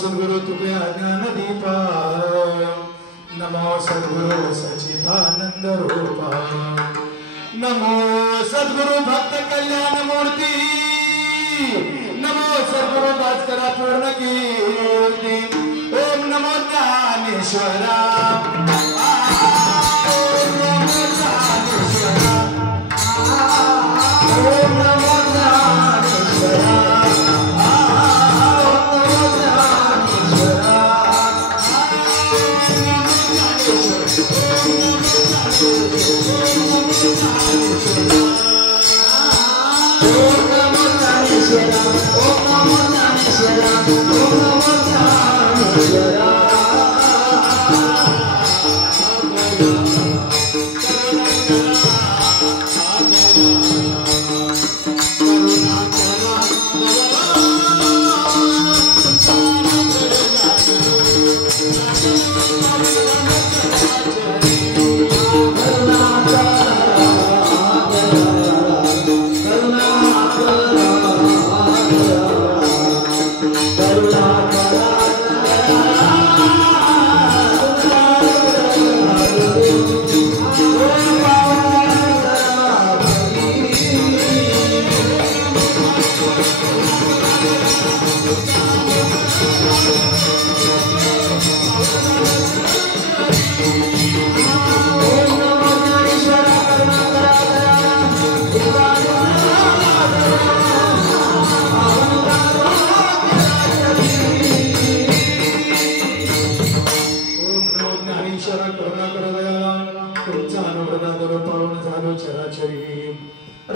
सद्गुरु तुझे ज्ञानदीपा नमो सद्गुरु सच्चिदानंद रूपा नमो सद्गुरु भक्त कल्याण मूर्ती नमो सद्गुरु भास्करा पूर्ण कीर्ती ओम नमो ज्ञानेश्वरा ओम नमो ज्ञानेश्वरा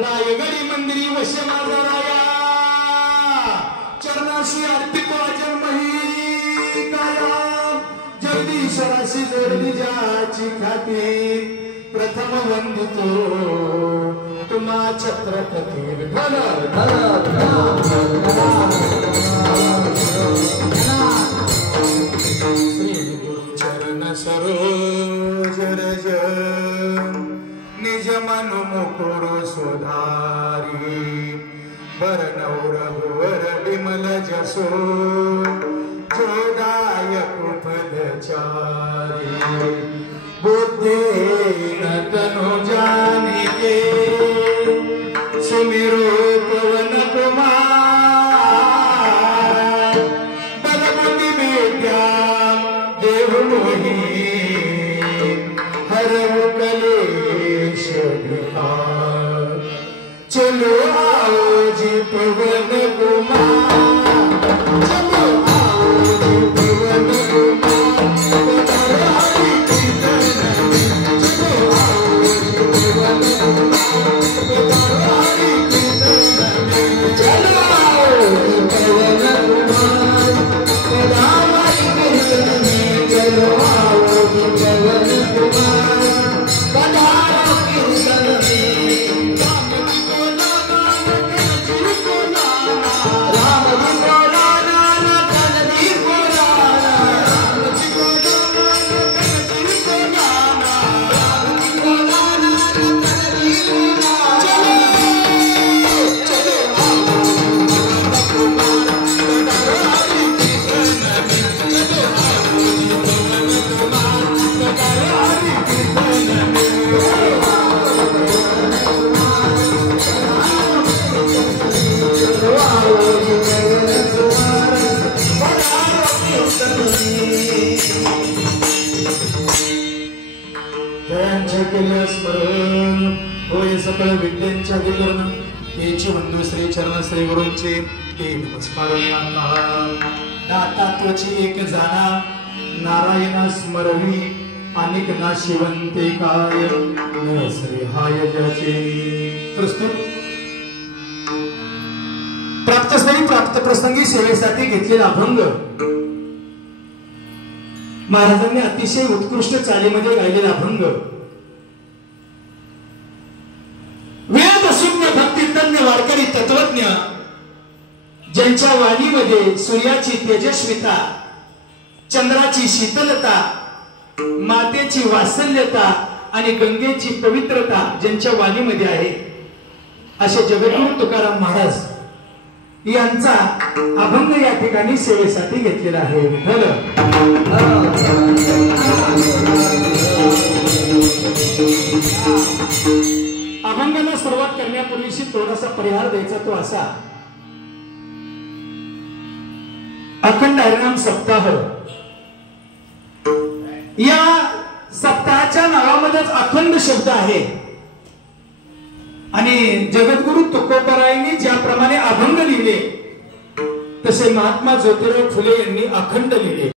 रायगडी मंदिरी वश्य माझा राया चरणाशी अर्पित जन्मही काया जगदीश्वराशी जोडली ज्याची खाती प्रथम वंदितो तुम्हा छत्रपती श्री गुरु चरण सरोज रज निज मनु मुकुर सुधारी बरनौर भुवर विमल जसो जोदायक पदचारी बुद्धि तनु जानिके सुमिरो पवन कुमार बलबुद्धि विद्या देव मोहि हरहु कलेश चलो आओ जी पवन कुमार चलो आओ जी पवन कुमार पधारी कीर्तन चलो आओ जी पवन कुमार पधारी कीर्तन चलो आओ जी पवन कुमार पधारी कीर्तन चलो आओ जी पवन कुमार पधारी कीर्तन सकल विद्यांच्या अधिकरण याची बंधू श्री चरण श्री गुरूंचे ते स्मरणीय दाता त्वची एक जाणा नारायण स्मरवी अनेक ना शिवंते काय न श्री हाय जचे प्रस्तुत प्राप्त प्रसंगी सेवेसाठी घेतलेला अभंग महाराजांनी अतिशय उत्कृष्ट चालीमध्ये गायलेला अभंग वारकरी तत्वज्ञ ज्यांच्या वाणीमध्ये सूर्याची तेजस्विता चंद्राची शीतलता मातेची वात्सल्यता आणि गंगेची पवित्रता ज्यांच्या वाणीमध्ये आहे असे जगद्गुरु तुकाराम महाराज यांचा अभंग या ठिकाणी सेवेसाठी घेतलेला आहे. विठ्ठल अभंगाला सुरुवात करण्यापूर्वीशी थोडासा परिहार द्यायचा तो असा, अखंड हरिनाम सप्ताह, या सप्ताहाच्या नावामध्येच अखंड शब्द आहे. आणि जगद्गुरु तुकोबरायांनी ज्याप्रमाणे अभंग लिहिले तसे महात्मा ज्योतिराव फुले यांनी अखंड लिहिले.